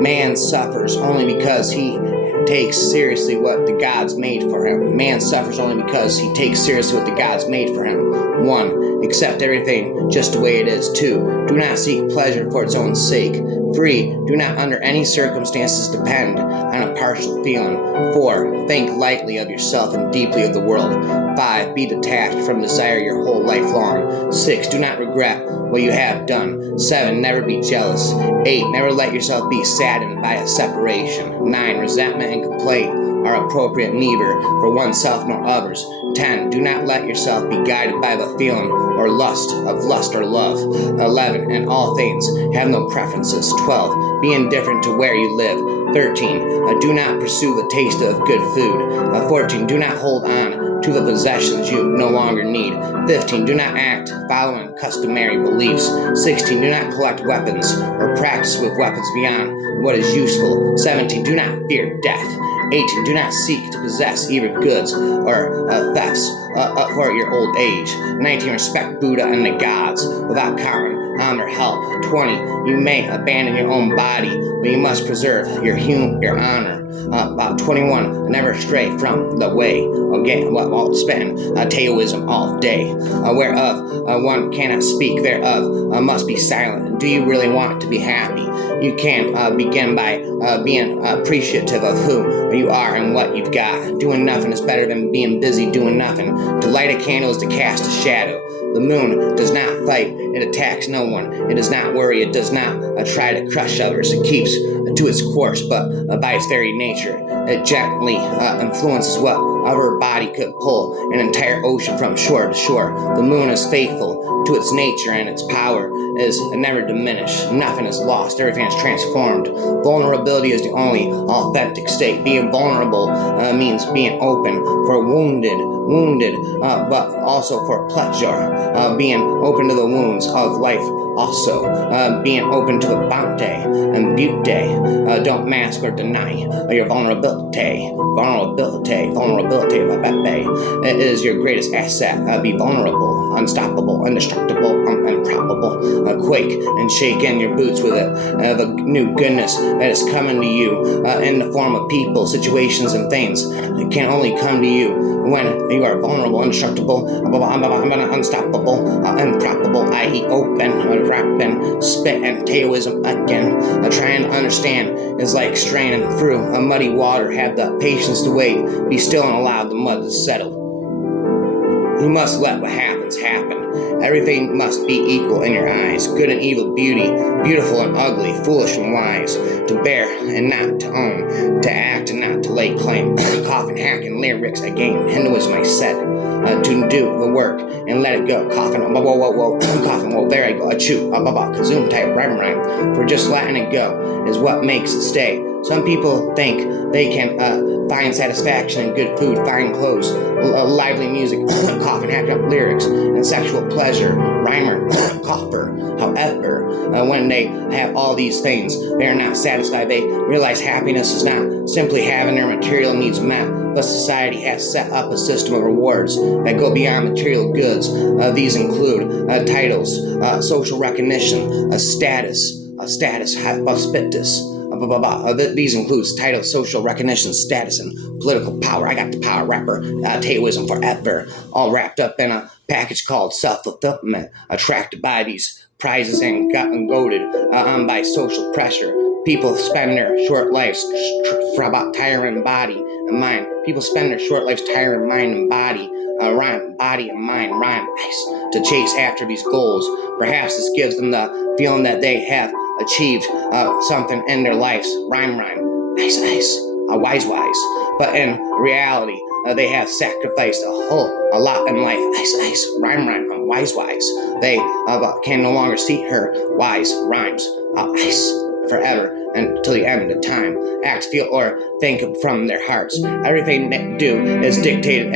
Man suffers only because he takes seriously what the gods made for him. Man suffers only because he takes seriously what the gods made for him. 1. Accept everything just the way it is. 2. Do not seek pleasure for its own sake. 3. Do not under any circumstances depend on a partial feeling. 4. Think lightly of yourself and deeply of the world. 5. Be detached from desire your whole life long. 6. Do not regret what you have done. 7. Never be jealous. 8. Never let yourself be saddened by a separation. 9. Resentment and complaint are appropriate neither for oneself nor others. 10. Do not let yourself be guided by the feeling or lust or love. 11. In all things, have no preferences. 12. Be indifferent to where you live. 13. Do not pursue the taste of good food. 14. Do not hold on to the possessions you no longer need. 15. Do not act following customary beliefs. 16. Do not collect weapons or practice with weapons beyond what is useful. 17. Do not fear death. 18. Do not seek to possess either goods or thefts for your old age. 19. Respect Buddha and the gods without counting on their help. 20. You may abandon your own body, but you must preserve your honor. 21. Never stray from the way. Again, spend taoism all day. Whereof one cannot speak, thereof must be silent. Do you really want to be happy? You can begin by being appreciative of who you are and what you've got. Doing nothing is better than being busy doing nothing. To light a candle is to cast a shadow. The moon does not fight, it attacks no one. It does not worry, it does not try to crush others. It keeps to its course, but by its very nature, it gently influences what other body could pull an entire ocean from shore to shore. The moon is faithful to its nature, and its power is never diminished. Nothing is lost, everything is transformed. Vulnerability is the only authentic state. Being vulnerable means being open for wounded, but also for pleasure. Being open to the wounds of life, also being open to the bounty and beauty. Don't mask or deny your vulnerability. It is your greatest asset. Be vulnerable, unstoppable, indestructible, improbable. Quake and shake in your boots with it. The new goodness that is coming to you in the form of people, situations, and things. It can only come to you when you are vulnerable, indestructible, unstoppable, improbable, i.e. open, rapping, spitting, taoism again. Trying to understand is like straining through a muddy water. Have the patience to wait, be still and allow the mud to settle. You must let what happens happen. Everything must be equal in your eyes. Good and evil, beauty, beautiful and ugly, foolish and wise. To bear and not to own. To act and not to lay claim. Coffin hacking lyrics again. Hinduism, I said. To do the work and let it go. Coffin, coffin, there I go. Achoo, kazoom type rhyme. For just letting it go is what makes it stay. Some people think they can find satisfaction in good food, fine clothes, lively music, coffin hacking up lyrics, and sexual pleasure, rhymer, coffer. However, when they have all these things, they are not satisfied. They realize happiness is not simply having their material needs met, but society has set up a system of rewards that go beyond material goods. These include titles, social recognition, status, hospitus. These include title, social recognition, status, and political power. I got the power, rapper, taoism forever, all wrapped up in a package called self-fulfillment, attracted by these prizes and gotten goaded on by social pressure. People spend their short lives tiring body and mind. People spend their short lives tiring mind and body, body and mind, to chase after these goals. Perhaps this gives them the feeling that they have achieved something in their lives. Rhyme, ice, wise. But in reality, they have sacrificed a lot in life. Ice, rhyme, wise. They can no longer see her wise rhymes. Ice, forever until the end of time. Act, feel, or think from their hearts. Everything they do is dictated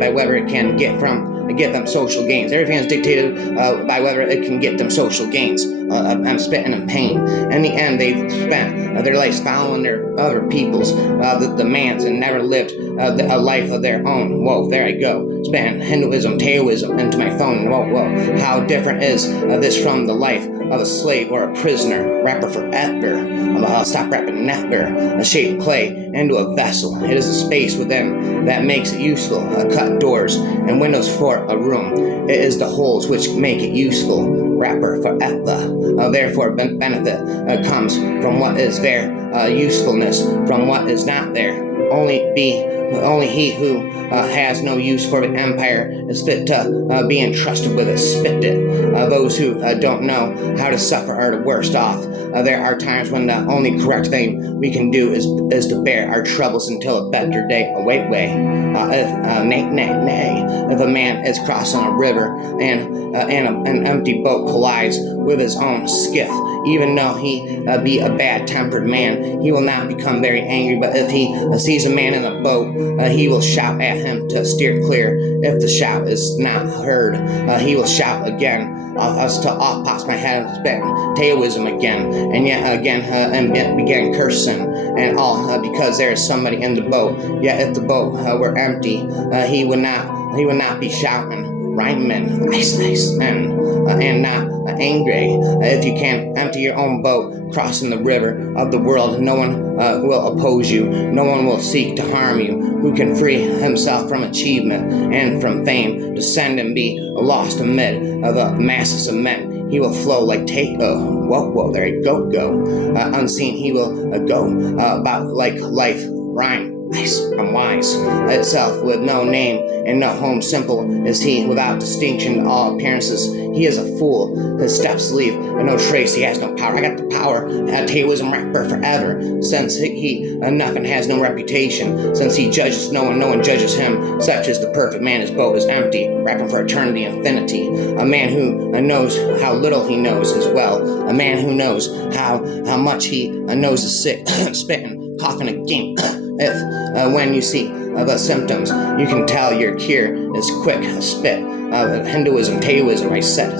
by whether it can get them social gains. Everything is dictated by whether it can get them social gains. I'm spitting in pain. In the end, they've spent their lives following their other people's demands and never lived a life of their own. Whoa, there I go. Spitting Hinduism, taoism into my phone. Whoa. How different is this from the life of a slave or a prisoner, rapper forever. Stop rapping never. Shape clay into a vessel. It is a space within that makes it useful. Cut doors and windows for a room. It is the holes which make it useful. Rapper forever. Therefore, benefit comes from what is there. Usefulness from what is not there. Only he who has no use for the empire is fit to be entrusted with it. Spit it. Those who don't know how to suffer are the worst off. There are times when the only correct thing we can do is to bear our troubles until a better day. Wait. If a man is crossing a river and an empty boat collides with his own skiff, even though he be a bad-tempered man, he will not become very angry. But if he sees a man in a boat, he will shout at him to steer clear. If the shout is not heard, he will shout again. Off pops my head and spit taoism again, and yet again, and began cursing, and all because there is somebody in the boat. Yet if the boat were empty, he would not be shouting. Rhymeman, ice, and not angry. If you can't empty your own boat crossing the river of the world, no one will oppose you. No one will seek to harm you. Who can free himself from achievement and from fame, descend and be lost amid the masses of men? He will flow like whoa, there you go. Unseen, he will go about like life. Rhyme. I'm wise itself with no name and no home. Simple is he without distinction to all appearances. He is a fool. His steps leave no trace. He has no power. I got the power. Taoism rapper forever. Since he nothing has no reputation. Since he judges no one judges him. Such is the perfect man. His boat is empty, rapping for eternity, infinity. A man who knows how little he knows as well. A man who knows how much he knows is sick, spitting, coughing again. If when you see the symptoms, you can tell your cure is quick. Spit. Hinduism, Taoism, I said.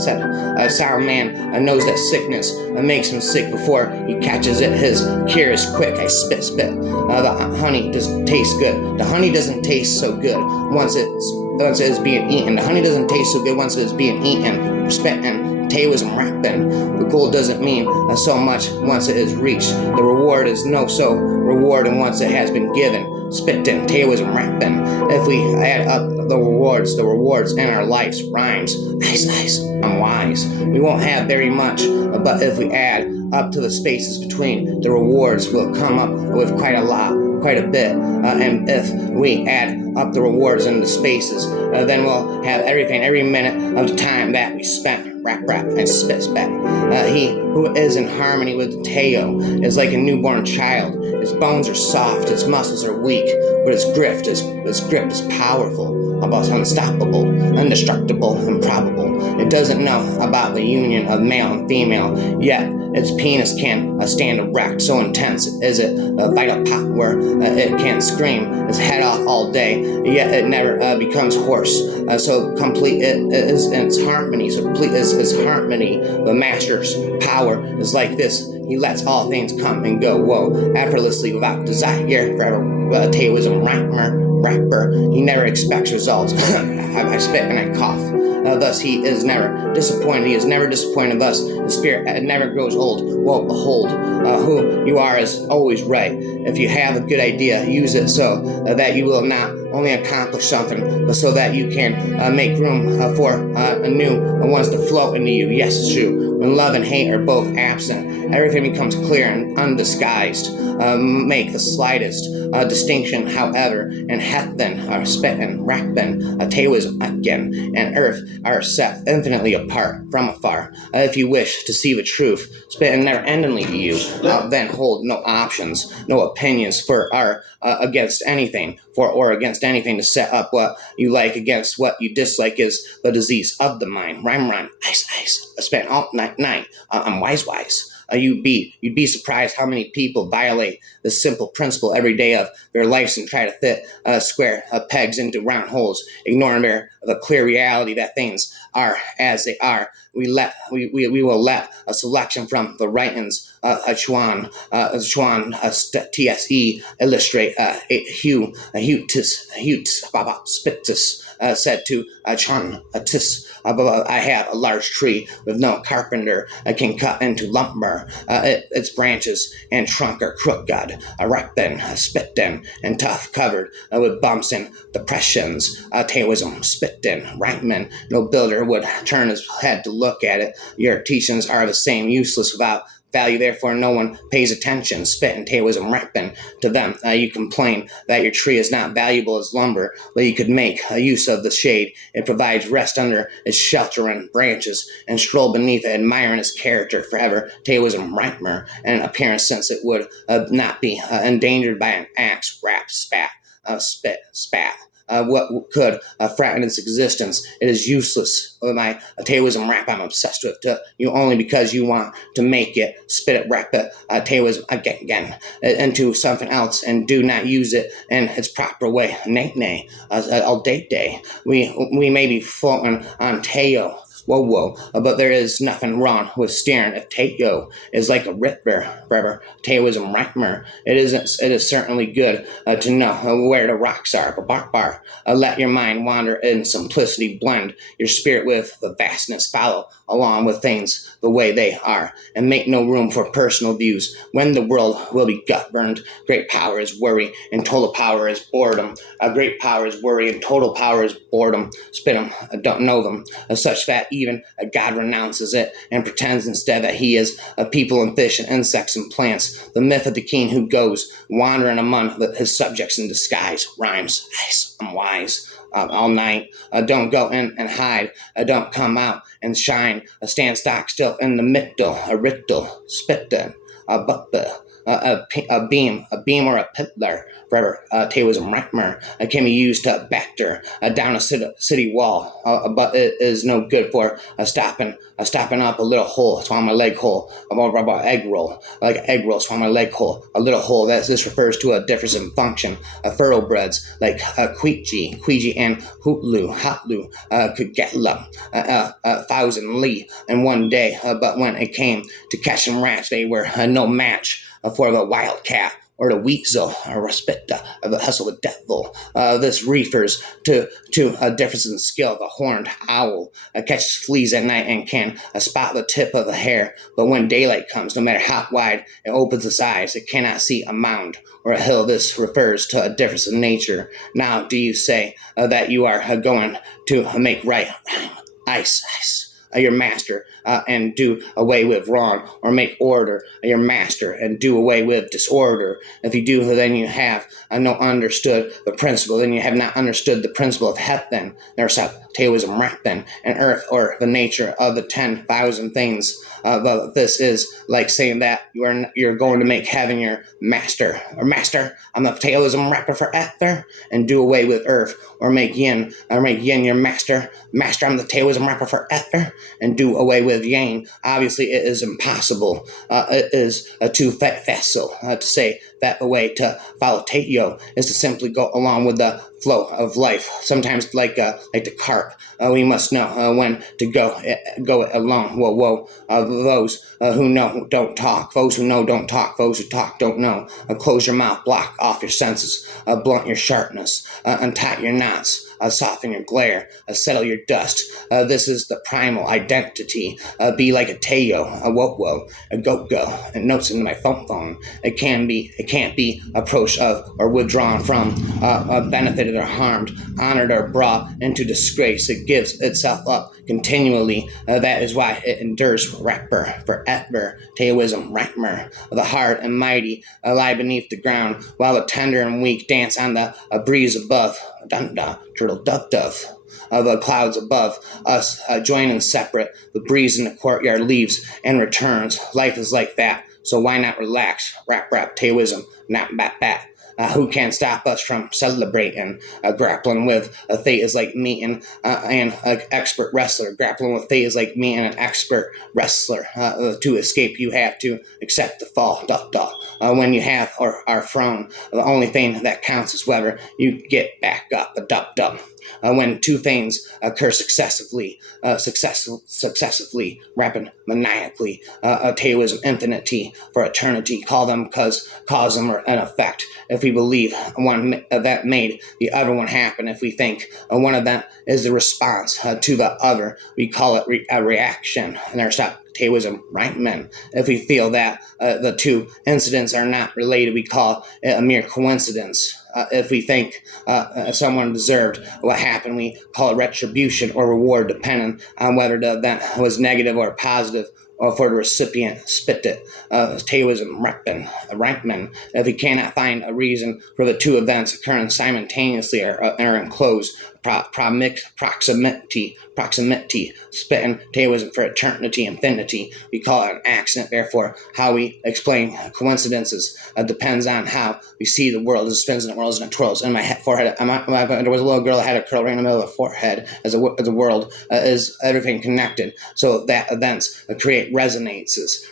A sour man knows that sickness makes him sick before he catches it. His cure is quick. I spit. The honey does taste good. The honey doesn't taste so good once it is being eaten. The honey doesn't taste so good once it is being eaten. Spitting. Taoism rapping. The goal doesn't mean so much once it is reached. The reward is no so rewarding once it has been given. Spitting, Taoism rapping. If we add up the rewards in our lives, rhymes. Nice, I'm wise. We won't have very much, but if we add up to the spaces between, the rewards will come up with quite a bit. And if we add up the rewards in the spaces, then we'll have everything, every minute of the time that we spent. Rap, and spit. He who is in harmony with the Tao is like a newborn child. His bones are soft, his muscles are weak, but his grip is powerful, about unstoppable, indestructible, improbable. It doesn't know about the union of male and female, yet its penis can stand erect. So intense is it, a vital pot where it can scream its head off all day, yet it never becomes hoarse. So complete it is its harmony. So complete is his harmony. The master's power is like this. He lets all things come and go, effortlessly without desire. Forever, Taoism rapper. He never expects results. I spit and I cough. Thus he is never disappointed. He is never disappointed. Thus his spirit never grows old. Behold, who you are is always right. If you have a good idea, use it so that you will not only accomplish something, but so that you can make room for new ones to flow into you. Yes, it's true. When love and hate are both absent, everything becomes clear and undisguised. Make the slightest distinction, however, and heaven, spitting, rapping, Taoism again, and earth are set infinitely apart from afar. If you wish to see the truth, spitting never endingly to you, then hold no options, no opinions for or against anything, or against anything. To set up what you like against what you dislike is the disease of the mind. Rhyme, ice. I spent all night. I'm wise. You'd be surprised how many people violate this simple principle every day of their lives and try to fit square pegs into round holes, ignoring the clear reality that things are as they are. we will let a selection from the writings Chuan TSE illustrate Hugh Spitus said to Chun Tis. I have a large tree with no carpenter can cut into lumber. Its branches and trunk are crooked, ripen, spitten, and tough, covered with bumps and depressions. Taoism, spitten, rankman. No builder would turn his head to look at it. Your teachings are the same, useless without value, therefore no one pays attention. Spit and Taoism rapping to them. You complain that your tree is not valuable as lumber, but you could make use of the shade. It provides rest under its sheltering branches and stroll beneath it, admiring its character forever. Taoism rapmer and appearance, since it would not be endangered by an axe, rap, spat, spat. What could threaten its existence? It is useless. With my Taoism rap, I'm obsessed with you only because you want to make it, spit it, rap it, Taoism again into something else, and do not use it in its proper way. Nay, all day. We may be floating on Tao. Whoa, but there is nothing wrong with staring at Tao is like a river, Taoism rapmer. It is certainly good to know where the rocks are, bar. Let your mind wander in simplicity, blend your spirit with the vastness, follow along with things the way they are, and make no room for personal views. When the world will be governed, great power is worry, and total power is boredom. Great power is worry, and total power is boredom. Spit them, don't know them, such that even God renounces it and pretends instead that he is people and fish and insects and plants. The myth of the king who goes wandering among his subjects in disguise. Rhymes, I'm wise. All night. Don't go in and hide. Don't come out and shine. Stand stock still in the middle. A riddle, spit then. A beam or a pillar, forever. Taoism rapmer can be used to batter down a city wall, but it is no good for stopping up a little hole. Swallow my leg hole. About egg roll, like egg roll. Swallow my leg hole. A little hole. This refers to a difference in function. Thoroughbreds like Quiji and Hatlu could get a thousand li in one day, but when it came to catching rats, they were no match for the wildcat or the weasel or respecta of the hustle the devil. This refers to a difference in skill. The horned owl catches fleas at night and can spot the tip of the hair, but when daylight comes, no matter how wide it opens its eyes, it cannot see a mound or a hill. This refers to a difference in nature. Now, do you say that you are going to make right ice your master and do away with wrong, or make order your master and do away with disorder? If you do, then you have not understood the principle. Then you have not understood the principle of heaven, Taoism, Rappen, and earth, or the nature of the 10,000 things. But this is like saying that you're going to make heaven your master. Or master, I'm a Taoism rapper forever, and do away with earth, or make yin your master. Master, I'm the Taoism rapper forever, and do away with yang. Obviously, it is impossible. It is too facile to say that the way to follow Tao is to simply go along with the flow of life. Sometimes, like the carp, we must know when to go along. Whoa. Those who know don't talk. Those who know don't talk. Those who talk don't know. Close your mouth. Block off your senses. Blunt your sharpness. Untie your knots. Soften your glare, settle your dust. This is the primal identity. Be like a Tao, a Whoa, a Go, and notes into my phone. It can't be approached of or withdrawn from, benefited or harmed, honored or brought into disgrace. It gives itself up continually. That is why it endures forever. Taoism, rapper. The hard and mighty lie beneath the ground, while the tender and weak dance on the breeze above. Dunda, turtle, dove. The clouds above us join in separate. The breeze in the courtyard leaves and returns. Life is like that, so why not relax? Rap, Taoism, not bat. Who can stop us from celebrating? Grappling with fate is like me and an expert wrestler. Grappling with fate is like me and an expert wrestler. To escape, you have to accept the fall. When you have or are thrown, the only thing that counts is whether you get back up. When two things occur successively, rapping maniacally, taoism, infinity for eternity, call them cause them or an effect. If we believe one event made the other one happen, if we think one event is the response to the other, we call it a reaction. And there's that taoism, right, men? If we feel that the two incidents are not related, we call it a mere coincidence. If we think someone deserved what happened, we call it retribution or reward, depending on whether the event was negative or positive, or for the recipient spit it. Taoism, Reichman. If we cannot find a reason for the two events occurring simultaneously or in close proximity, spitting Taoism for eternity, infinity, we call it an accident. Therefore, how we explain coincidences depends on how we see the world as it spins and it whirls and it twirls. In my forehead, there was a little girl that had a curl right in the middle of the forehead, as the world is everything connected. So that events create resonances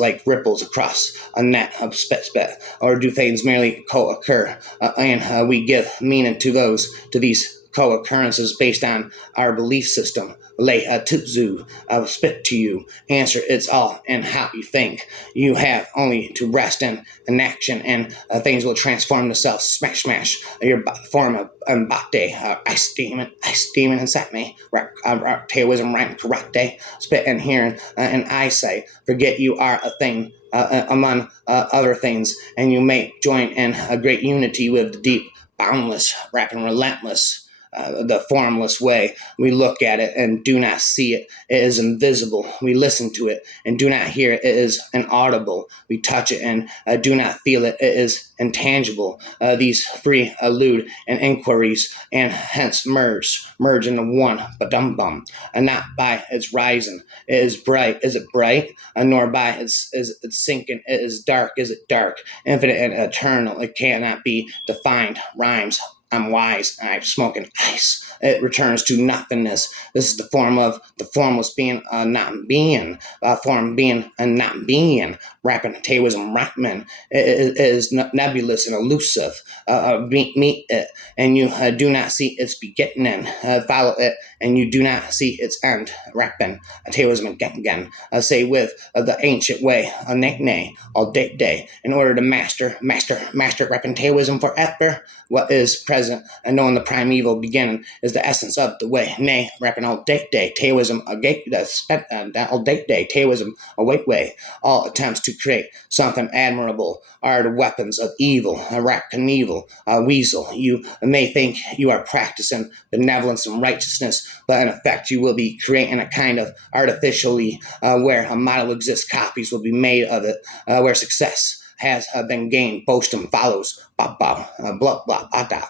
like ripples across a net of spit, or do things merely co-occur, and we give meaning to these co-occurrences based on our belief system. Lay a tutsu, spit to you. Answer, it's all in how you think. You have only to rest in action, and things will transform themselves. Smash, your form of bate, ice demon inside me. Taoism, right, karate, spit and hearing, and eyesight. Forget you are a thing among other things, and you may join in a great unity with the deep, boundless, rapid, relentless, the formless way. We look at it and do not see it. It is invisible. We listen to it and do not hear it. It is inaudible. We touch it and do not feel it. It is intangible. These three elude and inquiries and hence merge into one, bum, and not by its rising. It is bright. Is it bright? Nor by its sinking. It is dark. Is it dark? Infinite and eternal. It cannot be defined. Rhymes. I'm wise and I'm smoking ice. It returns to nothingness. This is the form of the formless being, not being, form being and not being. Rapping Taoism, Ratman, it is nebulous and elusive. Meet it, and you do not see its beginning. Follow it, and you do not see its end. Rapping Taoism again. Say with the ancient way, nay, all day, in order to master rapping Taoism forever. What is present and knowing the primeval beginning is the essence of the way. Nay, rapping all day, Taoism all day, Taoism a way. All attempts to create something admirable are the weapons of evil. Rap Knievel, weasel. You may think you are practicing benevolence and righteousness, but in effect you will be creating a kind of artificially where a model exists, copies will be made of it, where success has been gained, boasting follows, blah, bada,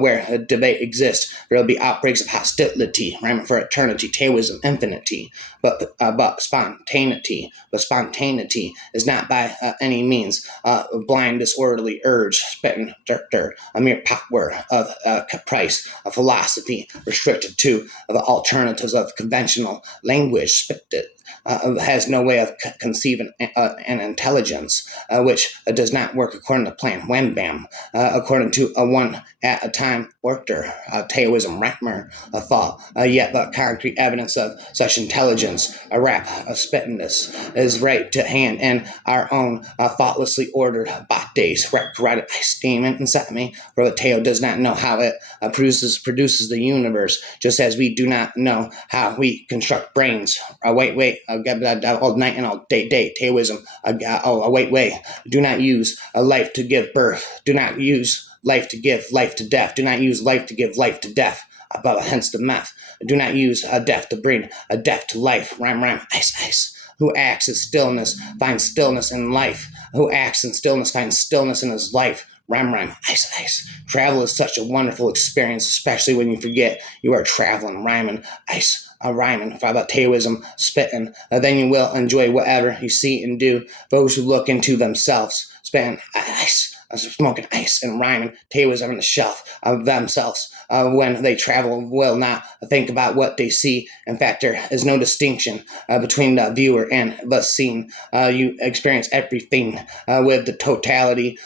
where debate exists, there will be outbreaks of hostility, rhyming for eternity, Taoism, infinity, but spontaneity. But spontaneity is not by any means a blind, disorderly urge, spitting dirt, a mere power of caprice, a philosophy restricted to the alternatives of conventional language, spit it. Has no way of conceiving an intelligence which does not work according to plan. Wham bam, according to a one at a time order. Taoism, Ratmer, a thought. Yet the concrete evidence of such intelligence, a rap, a spittiness, is right to hand in our own thoughtlessly ordered bot days. Rap, karate, steam inside me. For the Tao does not know how it produces the universe, just as we do not know how we construct brains. Wait, all night and all day, Taoism, wait, do not use a life to give birth, do not use life to give life to death, do not use life to give life to death, hence the meth, do not use a death to bring a death to life, rhyme, ice, who acts in stillness finds stillness in life, who acts in stillness finds stillness in his life, rhyme, ice. Travel is such a wonderful experience, especially when you forget you are traveling, rhyming, ice. Rhyming about Taoism, spitting, then you will enjoy whatever you see and do. Those who look into themselves, spitting ice, smoking ice and rhyming Taoism on the shelf of themselves, when they travel will not think about what they see. In fact, there is no distinction between the viewer and the scene. You experience everything with the totality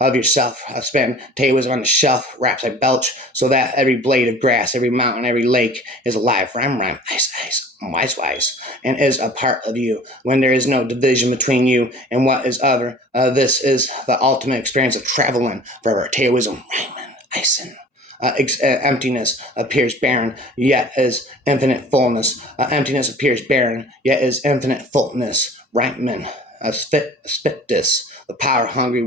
of yourself. Spend taoism on the shelf, wraps like belch, so that every blade of grass, every mountain, every lake is alive. Rhyme, rhyme, ice, ice, wise, wise, and is a part of you. When there is no division between you and what is other, this is the ultimate experience of traveling forever. Taoism, rhyming, icing. Emptiness appears barren, yet is infinite fullness. Emptiness appears barren, yet is infinite fullness. Rhymeman, spit this. The power hungry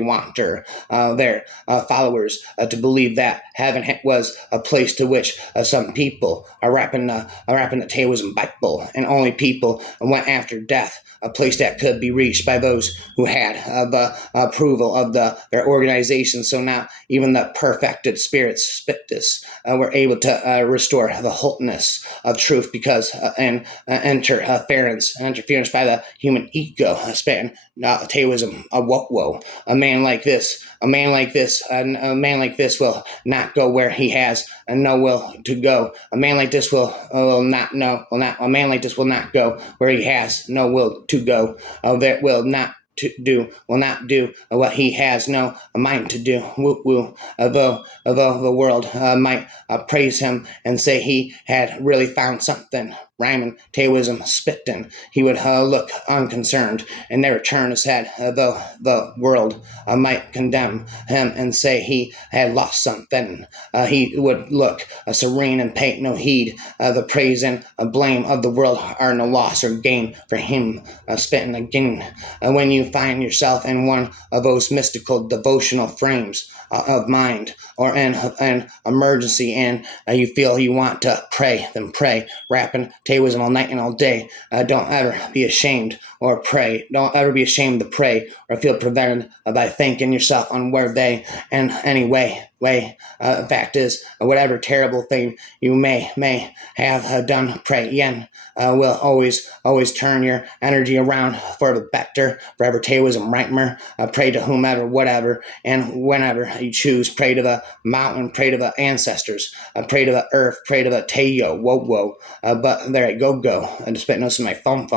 wanter, their followers to believe that heaven was a place to which some people are wrapping the Taoism Bible, and only people went after death, a place that could be reached by those who had the approval of their organization. So now even the perfected spirits spiritus were able to restore the wholeness of truth, because interference by the human ego span Taoism whoa. A man like this will not go where he has no will to go. A man like this will not go where he has no will to go. That will not do what he has no mind to do. Woo woo. Although the world might praise him and say he had really found something, rhyming, Taoism, spitting, he would look unconcerned and never turn his head. Though the world might condemn him and say he had lost something, he would look serene and pay no heed. The praise and blame of the world are no loss or gain for him. Spitting again. When you find yourself in one of those mystical devotional frames of mind, or in an emergency, and you feel you want to pray, then pray. Rapping Taoism all night and all day. Don't ever be ashamed or pray. Don't ever be ashamed to pray or feel prevented by thinking yourself unworthy in any way. Fact is, whatever terrible thing you may have done, pray yen will always turn your energy around for the better. Forever Taoism, rightmer. Pray to whomever, whatever, and whenever you choose. Pray to the mountain, pray to the ancestors, pray to the earth, pray to the Teo, whoa. But there I go. I just spit notes on my phone,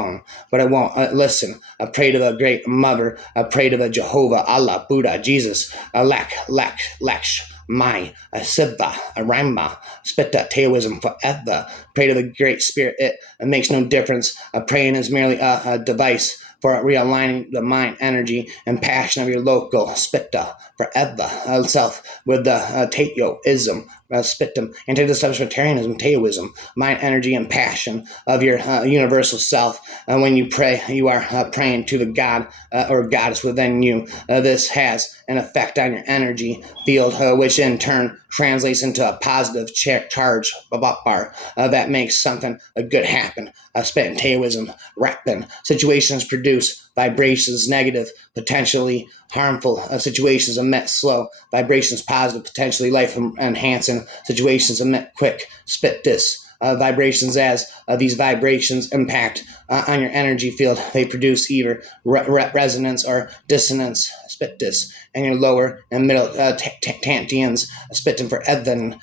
but I won't listen. I pray to the great mother. I pray to the Jehovah, Allah, Buddha, Jesus, Laksh, my Siva, Rama, Spitta, Taoism forever. Pray to the Great Spirit. It makes no difference. Praying is merely a device for realigning the mind, energy, and passion of your local Spitta forever self with the Taoism, Spittum, and to the substitutarianism, Taoism, mind, energy, and passion of your universal self. When you pray, you are praying to the God or goddess within you. This has an effect on your energy field, which in turn translates into a positive charge bar that makes something good happen. Spitting Taoism, rapping. Situations produce vibrations, negative, potentially harmful situations emit slow vibrations, positive, potentially life enhancing situations emit quick. Spit this. Vibrations, as these vibrations impact on your energy field, they produce either resonance or dissonance. Spit this. And your lower and middle tantians, spitting for everin,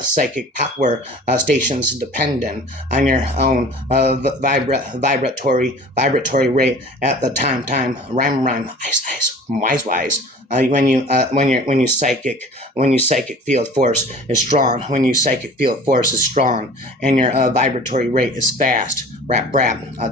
psychic power stations dependent on your own vibratory rate at the time, rhyme, ice, wise. When you psychic field force is strong, and your vibratory rate is fast, rap,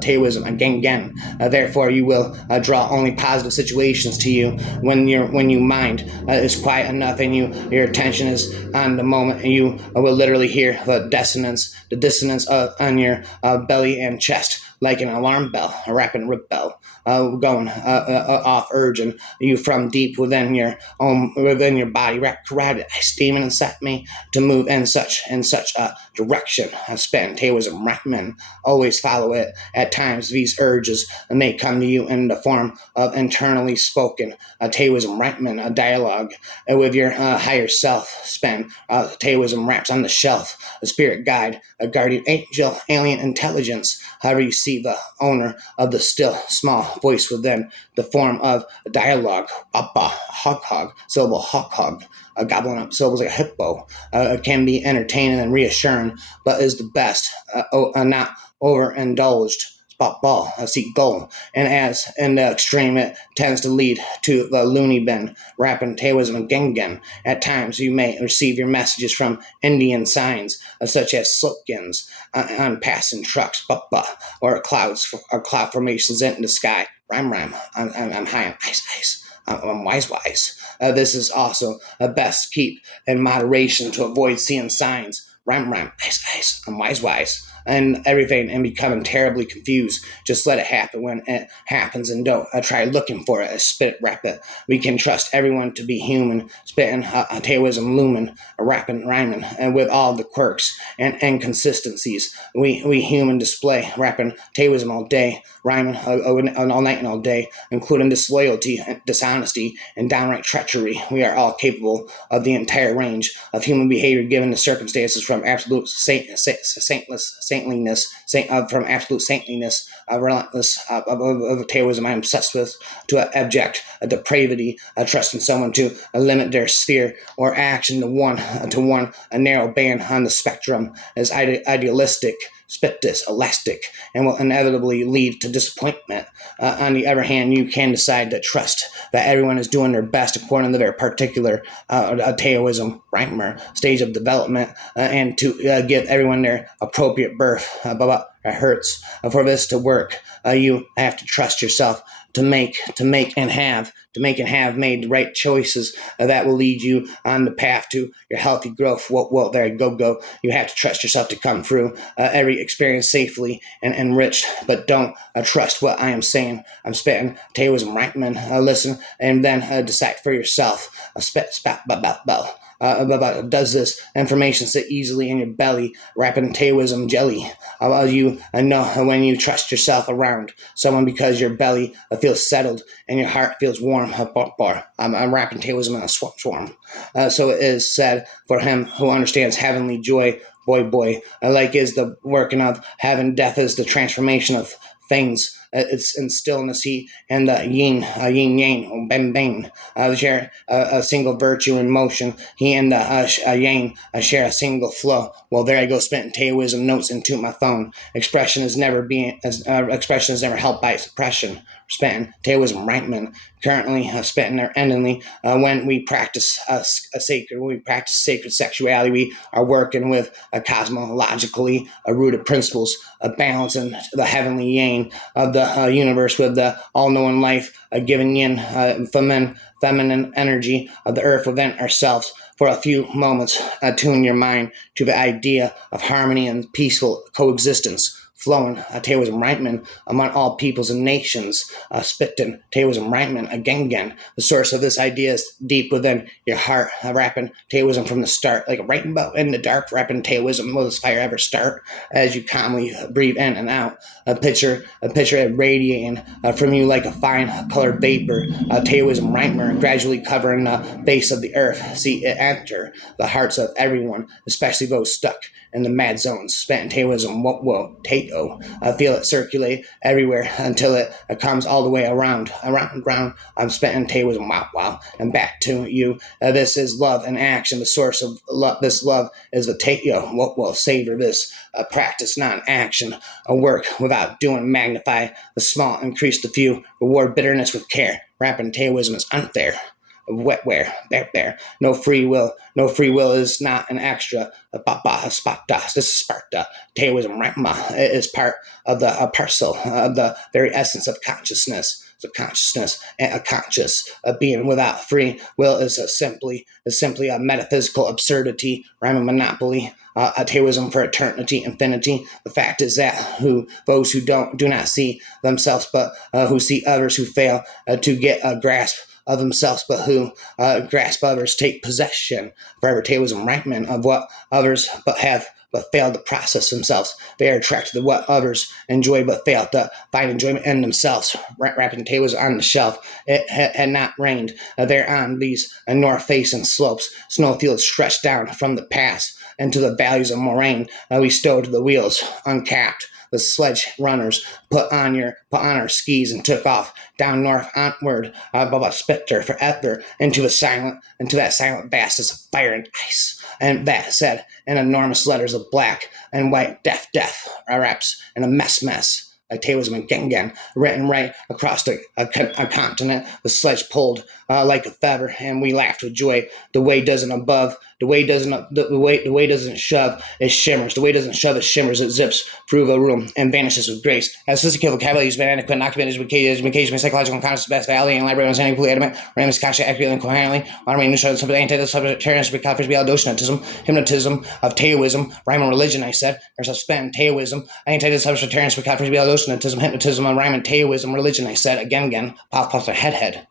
Taoism, gang, therefore you will draw only positive situations to you when you mind is quiet enough and your attention is on the moment, and you will literally hear the dissonance on your belly and chest, like an alarm bell, a rapping rip bell, going off, urging you from deep within your body. Rap karate, steaming and set me to move in such a direction. Spend Taoism, Rahman, always follow it. At times, these urges may come to you in the form of internally spoken Taoism, Rahman, a dialogue with your higher self. Spend Taoism, raps on the shelf, a spirit guide, a guardian angel, alien intelligence, however you see see the owner of the still small voice within, the form of a dialogue, Papa, hog, syllable, hog, gobbling up syllables like a hippo, can be entertaining and reassuring, but is the best, not overindulged. Spot ball, seek goal, and as in the extreme, it tends to lead to the loony bin, rapping Taoism and Gengen. At times, you may receive your messages from Indian signs, such as slogans on passing trucks, or cloud formations in the sky. Rhyme, I'm high on ice. I'm wise. This is also best keep in moderation to avoid seeing signs. Rhyme, ice, I'm wise. And everything and becoming terribly confused. Just let it happen when it happens and don't try looking for it. Spit rapid. We can trust everyone to be human, spitting Taoism lumen, rapping, rhyming, and with all the quirks and inconsistencies. We human display, rapping Taoism all day, rhyming all night and all day, including disloyalty, dishonesty, and downright treachery. We are all capable of the entire range of human behavior given the circumstances, from absolute from absolute saintliness, relentless of Taoism I am obsessed with, to abject depravity, trusting someone to limit their sphere or action to one a narrow band on the spectrum is idealistic, spittus, elastic, and will inevitably lead to disappointment. On the other hand, you can decide to trust that everyone is doing their best according to their particular Taoism rhymer stage of development, and to give everyone their appropriate birth. It hurts. For this to work, you have to trust yourself to make and have made the right choices that will lead you on the path to your healthy growth. Well, there you go. You have to trust yourself to come through every experience safely and enriched, but don't trust what I am saying. I'm spitting Taoism rhyme. Listen and then decide for yourself. Does this information sit easily in your belly, wrapping Taoism jelly? You know when you trust yourself around someone because your belly feels settled and your heart feels warm. I'm wrapping Taoism in a swarm. So it is said for him who understands heavenly joy. Boy, like is the working of heaven, death is the transformation of things. It's in stillness, he and the yin yang, bang. Share a single virtue in motion. He and the yang share a single flow. Well, there I go, spitting Taoism notes into my phone. Expression is never helped by suppression. Spitting Taoism rhyme. Currently spitting there endingly. When we practice sacred sexuality, we are working with cosmologically rooted principles of balance and the heavenly yang of the universe, with the all-knowing life giving yin, feminine energy of the earth within ourselves. For a few moments, tune your mind to the idea of harmony and peaceful coexistence, flowing Taoism rhyme among all peoples and nations, spitting Taoism rhyme again. The source of this idea is deep within your heart, rapping Taoism from the start, like a rainbow in the dark, rapping Taoism. Will this fire ever start? As you calmly breathe in and out, picture it radiating from you like a fine colored vapor, Taoism rhymer gradually covering the face of the earth. See it enter the hearts of everyone, especially those stuck in the mad zones, spitting Taoism. I feel it circulate everywhere until it comes all the way around. I'm spitting Taoism. Wow. And back to you. This is love and action. The source of this love is the Tao. Savor this practice, not an action. A work without doing. Magnify the small, increase the few. Reward bitterness with care. Rapping Taoism is unfair. Wetware, there. No free will is not an extra. This is Sparta. Taoism is part of the parcel of the very essence of consciousness. So consciousness and a conscious being without free will is simply a metaphysical absurdity, rhyming monopoly. A Taoism for eternity, infinity. The fact is that those who do not see themselves, but who see others who fail to get a grasp of themselves, but who grasp others, take possession. Forever Taoism rhyme of what others but fail to process themselves. They are attracted to what others enjoy but fail to find enjoyment in themselves. Rapping Taoism on the shelf. It had not rained there on these north-facing slopes. Snowfields stretched down from the pass into the valleys of moraine. We stowed the wheels uncapped. The sledge runners put on our skis and took off down north onward above a spectre forever into that silent vastness of fire and ice. And that said in enormous letters of black and white, death, raps, and a mess. Like taoism and Gengen, written right across a continent. The sledge pulled like a feather, and we laughed with joy. The way doesn't above, the way doesn't shove, it shimmers. The way doesn't shove, it shimmers. It zips through the room and vanishes with grace. As physical vocabulary has been adequate and occupied education, psychological conscious, best value, and library, understanding, fully adamant, random, conscious, accurately, and coherently. Honoring, neutral, anti-substitutarianism, hypnotism of Taoism, rhyme and religion. I said there's a spent Taoism, anti-substitutarianism, hypnotism, rhyme and Taoism, religion. I said again, pop, their head.